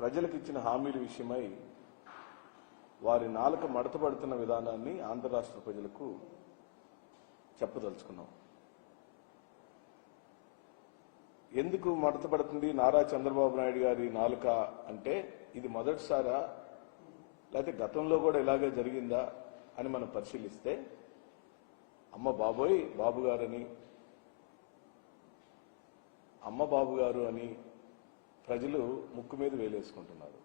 ప్రజలకు ఇచ్చిన హామీల విషయమై వారి నాలుక మడతపడుతున్న విధానాన్ని ఆంధ్ర రాష్ట్ర ప్రజలకు చెప్పదలుచుకున్నాం. ఎందుకు మడతపడుతుంది నారా చంద్రబాబు నాయుడు గారి నాలుక అంటే ఇది మొదటిసారా లేకపోతే గతంలో కూడా ఇలాగే జరిగిందా అని మనం పరిశీలిస్తే అమ్మ బాబోయ్ బాబు గారని అమ్మ బాబు గారు అని ప్రజలు ముక్కు మీద వేలేసుకుంటున్నారు.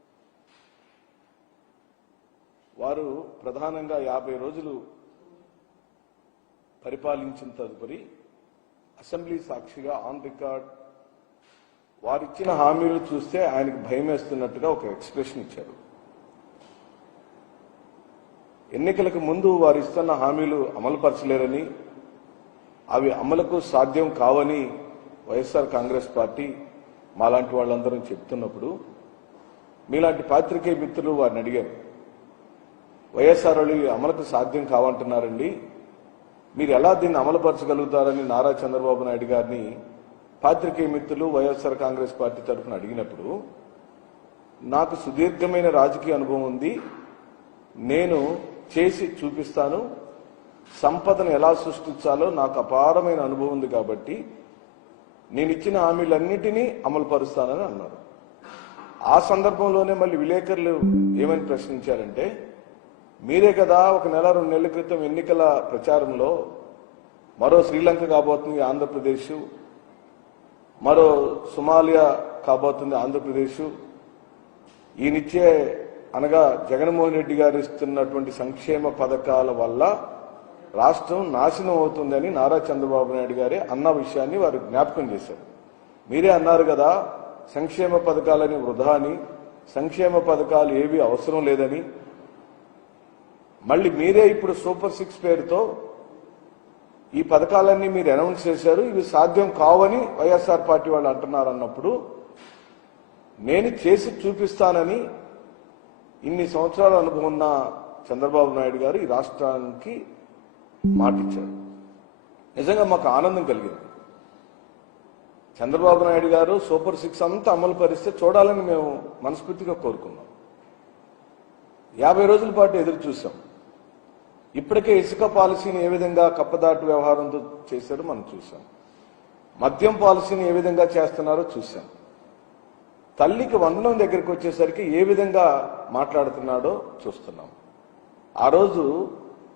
వారు ప్రధానంగా 50 రోజులు పరిపాలించిన తదుపరి అసెంబ్లీ సాక్షిగా ఆన్ రికార్డ్ వారిచ్చిన హామీలు చూస్తే ఆయనకు భయం వేస్తున్నట్టుగా ఒక ఎక్స్ప్రెషన్ ఇచ్చారు. ఎన్నికలకు ముందు వారు ఇస్తున్న హామీలు అమలుపరచలేరని అవి అమలుకు సాధ్యం కావని వైఎస్ఆర్ కాంగ్రెస్ పార్టీ మాలాంటి వాళ్ళందరూ చెప్తున్నప్పుడు మీలాంటి పాత్రికేయ మిత్రులు వారిని అడిగారు, వైఎస్ఆర్ వాళ్ళు అమలుకు సాధ్యం కావంటున్నారండి, మీరు ఎలా దీన్ని అమలుపరచగలుగుతారని నారా చంద్రబాబు నాయుడు గారిని పాత్రికేయ మిత్రులు వైఎస్ఆర్ కాంగ్రెస్ పార్టీ తరఫున అడిగినప్పుడు నాకు సుదీర్ఘమైన రాజకీయ అనుభవం ఉంది, నేను చేసి చూపిస్తాను, సంపదను ఎలా సృష్టించాలో నాకు అపారమైన అనుభవం ఉంది కాబట్టి నేను ఇచ్చిన హామీలన్నిటినీ అమలు పరుస్తానని అన్నారు. ఆ సందర్భంలోనే మళ్ళీ విలేకరులు ఏమని ప్రశ్నించారంటే, మీరే కదా 1 నెల 2 నెలల క్రితం ఎన్నికల ప్రచారంలో మరో శ్రీలంక కాబోతుంది ఆంధ్రప్రదేశ్, మరో సోమాలియా కాబోతుంది ఆంధ్రప్రదేశ్, ఈయనిచ్చే అనగా జగన్మోహన్ రెడ్డి గారు ఇస్తున్నటువంటి సంక్షేమ పథకాల వల్ల రాష్ట్రం నాశనం అవుతుందని నారా చంద్రబాబు నాయుడు గారే అన్న విషయాన్ని వారు జ్ఞాపకం చేశారు. మీరే అన్నారు కదా సంక్షేమ పథకాలని వృధా అని, సంక్షేమ పథకాలు ఏవి అవసరం లేదని, మళ్ళీ మీరే ఇప్పుడు సూపర్ 6 పేరుతో ఈ పథకాలన్నీ మీరు అనౌన్స్ చేశారు, ఇవి సాధ్యం కావని వైఎస్ఆర్ పార్టీ వాళ్ళు అంటున్నారు. అన్నప్పుడు నేను చేసి చూపిస్తానని ఇన్ని సంవత్సరాల అనుభవం ఉన్న చంద్రబాబు నాయుడు గారు ఈ రాష్ట్రానికి మాటిచ్చారు. నిజంగా మాకు ఆనందం కలిగింది. చంద్రబాబు నాయుడు గారు సూపర్ 6 అంతా అమలు పరిస్తే చూడాలని మేము మనస్ఫూర్తిగా కోరుకున్నాం. 50 రోజుల పాటు ఎదురు చూసాం. ఇప్పటికే ఇసుక పాలసీని ఏ విధంగా కప్పదాటు వ్యవహారంతో చేశారో మనం చూసాం. మద్యం పాలసీని ఏ విధంగా చేస్తున్నారో చూసాం. తల్లికి వందనం దగ్గరికి వచ్చేసరికి ఏ విధంగా మాట్లాడుతున్నాడో చూస్తున్నాం. ఆ రోజు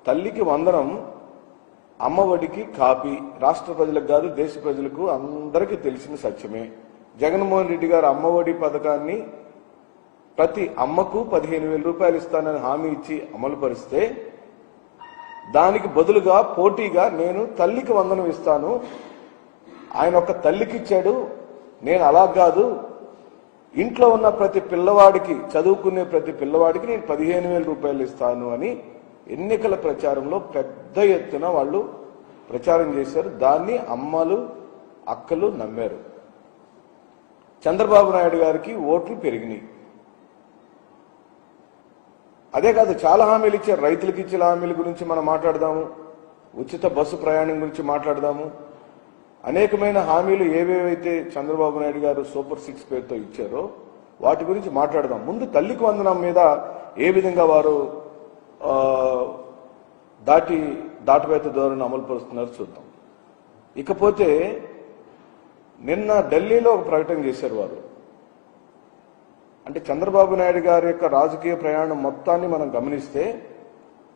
తల్లికి వందనం అమ్మఒడికి కాపీ రాష్ట్ర ప్రజలకు కాదు దేశ ప్రజలకు అందరికీ తెలిసిన సత్యమే. జగన్మోహన్ రెడ్డి గారు అమ్మఒడి పథకాన్ని ప్రతి అమ్మకు 15,000 రూపాయలు ఇస్తానని హామీ ఇచ్చి అమలు పరిస్తే దానికి బదులుగా పోటీగా నేను తల్లికి వందనం ఇస్తాను, ఆయన ఒక తల్లికి ఇచ్చాడు, నేను అలా కాదు ఇంట్లో ఉన్న ప్రతి పిల్లవాడికి చదువుకునే ప్రతి పిల్లవాడికి నేను 15,000 రూపాయలు ఇస్తాను అని ఎన్నికల ప్రచారంలో పెద్ద ఎత్తున వాళ్ళు ప్రచారం చేశారు. దాన్ని అమ్మలు అక్కలు నమ్మారు. చంద్రబాబు నాయుడు గారికి ఓట్లు పెరిగినాయి. అదే కాదు చాలా హామీలు ఇచ్చారు. రైతులకు ఇచ్చిన హామీల గురించి మనం మాట్లాడదాము, ఉచిత బస్సు ప్రయాణం గురించి మాట్లాడదాము, అనేకమైన హామీలు ఏవేవైతే చంద్రబాబు నాయుడు గారు సూపర్ 6 పేరుతో ఇచ్చారో వాటి గురించి మాట్లాడదాం. ముందు తల్లికి వందనం మీద ఏ విధంగా వారు దాటవేత ధోరణి అమలు పరుస్తున్నారో చూద్దాం. ఇకపోతే నిన్న ఢిల్లీలో ఒక ప్రకటన చేశారు వారు. అంటే చంద్రబాబు నాయుడు గారి యొక్క రాజకీయ ప్రయాణం మొత్తాన్ని మనం గమనిస్తే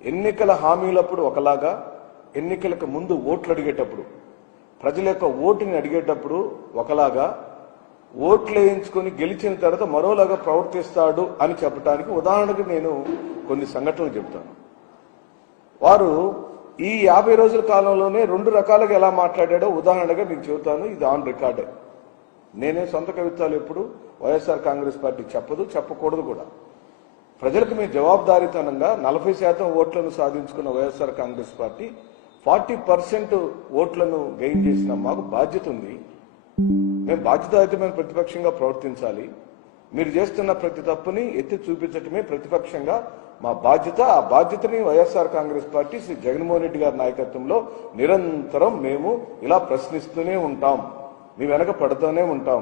ఎన్నికల హామీలప్పుడు ఒకలాగా, ఎన్నికలకు ముందు ఓట్లు అడిగేటప్పుడు ప్రజల యొక్క ఓటుని అడిగేటప్పుడు ఒకలాగా, ఓట్లు వేయించుకొని గెలిచిన తర్వాత మరోలాగా ప్రవర్తిస్తాడు అని చెప్పడానికి ఉదాహరణకు నేను కొన్ని సంఘటనలు చెప్తాను. వారు ఈ 50 రోజుల కాలంలోనే 2 రకాలుగా ఎలా మాట్లాడాడో ఉదాహరణగా నేను చెబుతాను. ఇది ఆన్ రికార్డే. నేనే సొంత కవిత్వాలు ఎప్పుడు వైఎస్ఆర్ కాంగ్రెస్ పార్టీ చెప్పదు, చెప్పకూడదు కూడా. ప్రజలకు మేము జవాబుదారీతనంగా 40% ఓట్లను సాధించుకున్న వైఎస్ఆర్ కాంగ్రెస్ పార్టీ 40% ఓట్లను గెయిన్ చేసిన మాకు బాధ్యత ఉంది. మేము బాధ్యతాయుతమైన ప్రతిపక్షంగా ప్రవర్తించాలి. మీరు చేస్తున్న ప్రతి తప్పుని ఎత్తి చూపించటమే ప్రతిపక్షంగా మా బాధ్యత. ఆ బాధ్యతని వైఎస్ఆర్ కాంగ్రెస్ పార్టీ శ్రీ జగన్మోహన్ రెడ్డి గారి నాయకత్వంలో నిరంతరం మేము ఇలా ప్రశ్నిస్తూనే ఉంటాం, మీ వెనక పడుతూనే ఉంటాం.